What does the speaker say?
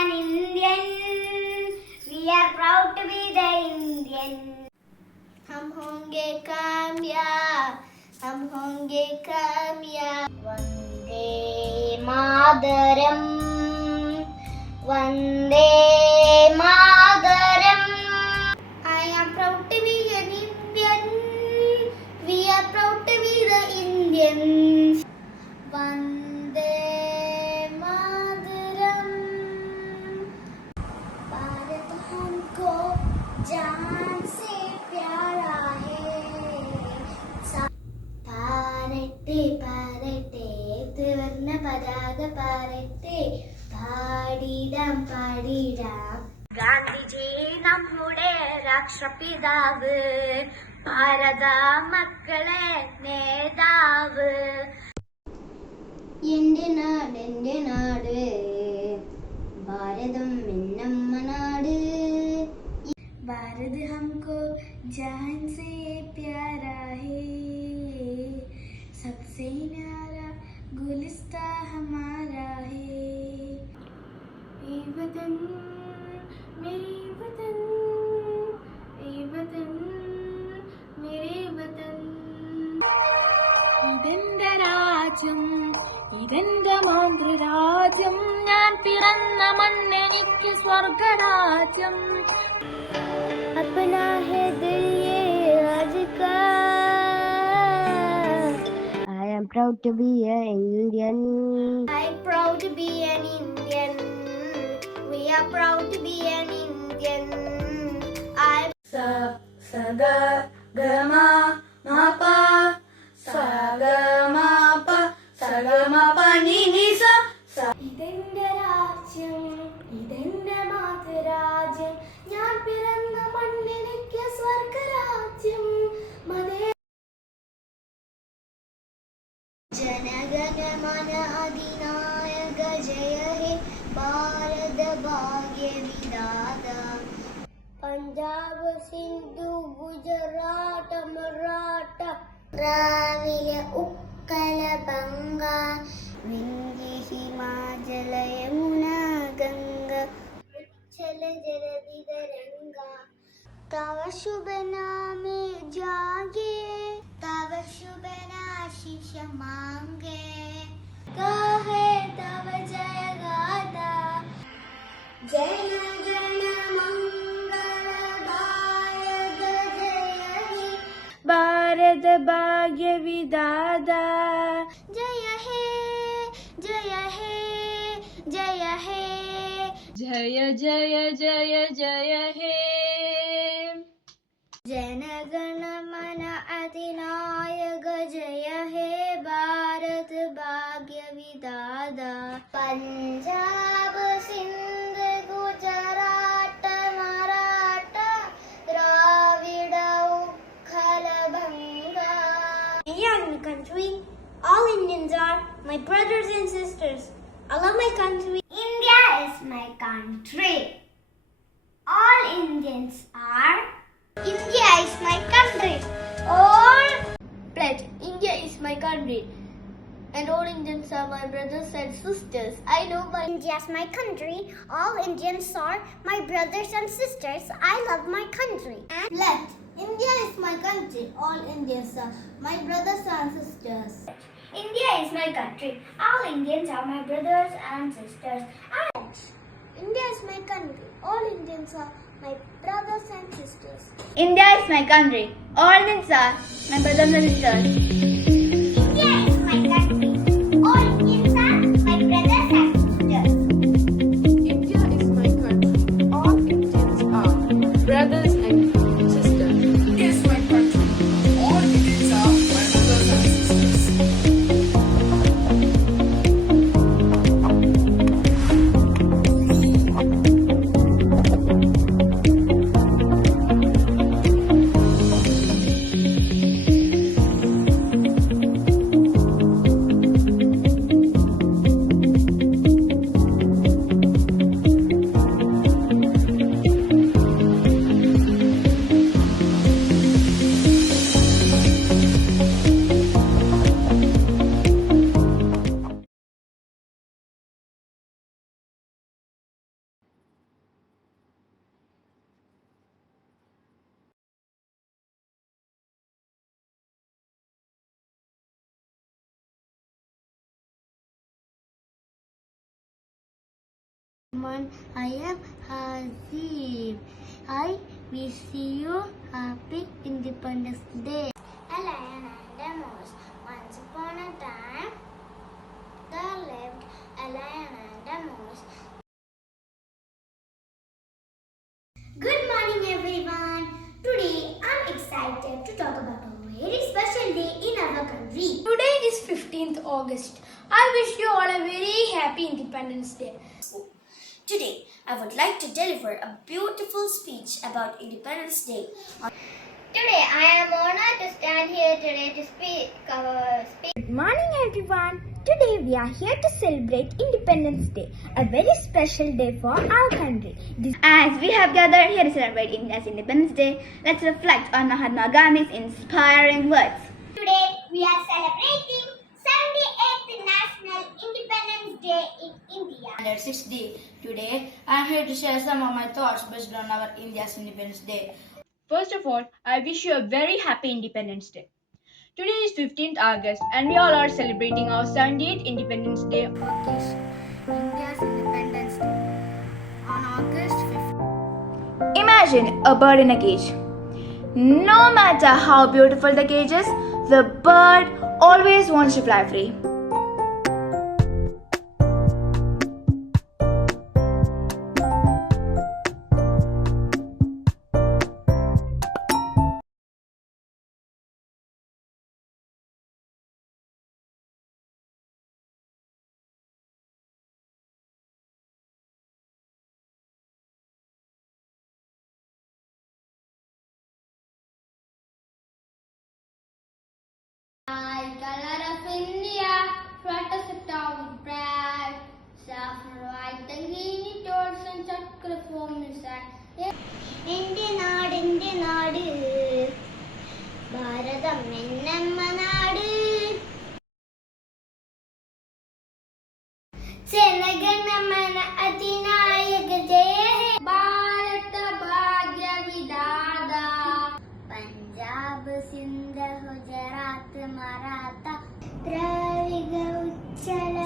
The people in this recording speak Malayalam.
an Indian. We are proud to be the Indian. हम होंगे कामयाब, हम होंगे कामयाब. Vande Mataram, Vande Mataram. I am proud to be an Indian. We are proud to be the Indians. Vande Mataram. Bharat हमको जान से प्यारा है. പാരട്ടെ പാരട്ടെ ത്രിവർണ്ണ പതാക പാരട്ടെ. പാടിടാം പാടിടാം. ഗാന്ധിജി നമ്മുടെ രാഷ്ട്രപിതാവ്, ഭാരത മക്കളെ നേതാവ്. എന്റെ നാട് ഭാരതം എന്നമ്മ നാട്. भारत हमको जान से प्यारा है. सबसे न्यारा गुलिस्ता हमारा है. ए वतन मेरे वतन, ए वतन मेरे वतन. ഇതെന്റെ രാജ്യം, ഇതെന്റെ മാതൃരാജ്യം. ഞാൻ പിറന്ന മണ്ണെനിക്ക് സ്വർഗരാജ്യം. अपना है दिल ये राज का. I am proud to be an Indian. I am proud to be an Indian. We are proud to be an Indian. Sa ga ma ma pa sa ga ma pa sa ga ma pa ni ni sa. ഇതെന്റെ രാജ്യം, ഇതെന്റെ മാതൃരാജ്യം. ഞാൻ പിറന്ന മണ്ണിനിക്ക് സ്വർഗരാജ്യം. ജനഗണമന അധിനായക ജയ ഹേ ഭാരത ഭാഗ്യ വിധാത. പഞ്ചാബ് സിന്ധു ഗുജറാത്ത് മറാഠ ദ്രാവിഡ ഉത്കല ബംഗ വിന്ധ്യ ഹിമാചല യമുന ഗംഗ ഉച്ഛല ജലധി തരംഗ. तव शुभ नामे जागे, तव शुभ आशीष मांगे. कहे तव जय गाथा, जय गण मंगल भारत जय हे. भारत भाग्य विधाता. जय हे जय हे जय हे. जय जय जय जय हे. जनगण मन अधिनायक जय हे भारत भाग्य विधाता. पंजाब सिंध गुजरात मराठ द्राविड उत्कल बंगा. India is my country. All Indians are my brothers and sisters. I love my country. India is my country. All Indians are. India is my country. All pledge. India is my country. And all Indians are my brothers and sisters. I know my India is my country. All Indians are my brothers and sisters. I love my country. And pledge. India is my country. All Indians are my brothers and sisters. India is my country. All Indians are my brothers and sisters. India is my country. All Indians are my brothers and sisters. India is my country. All Indians are my brothers and sisters. India is my country. All Indians are my brothers and sisters. India is my country. All Indians are brothers and sisters. India is my country. All Indians are my brothers and sisters. everyone. I am Hazib. I wish you happy Independence Day. A lion and a mouse. Once upon a time, there lived a lion and a mouse. Good morning, everyone. Today, I'm excited to talk about a very special day in our country. Today is 15th August. I wish you all a very happy Independence Day. Today, I would like to deliver a beautiful speech about Independence Day. Today, I am honored to stand here today to speak. Good morning, everyone. Today we are here to celebrate Independence Day, a very special day for our country. As we have gathered here to celebrate India's Independence Day, let's reflect on Mahatma Gandhi's inspiring words. Today, we are celebrating 78th National Independence Day in India. 6th day. Today, I am here to share some of my thoughts based on our India's Independence Day. First of all, I wish you a very happy Independence Day. Today is 15th August and we all are celebrating our 78th Independence Day. India's Independence Day on August 5th. Imagine a bird in a cage. No matter how beautiful the cage is, the bird always wants to fly free. Color of India, flutters the top with pride. Saffron white, the green toads and chakra foam inside. Indian നാട് ഭാരതം എന്നമ്മ നാട് ജനഗണമന അതിനായക ജയ ഹേ ഭാരത ഭാഗ്യ വിധാത പഞ്ചാബ് സിന്ധ് ഗുജറാത്ത് മറാത്ത ദ്രാവിഡ ഉജ്ജല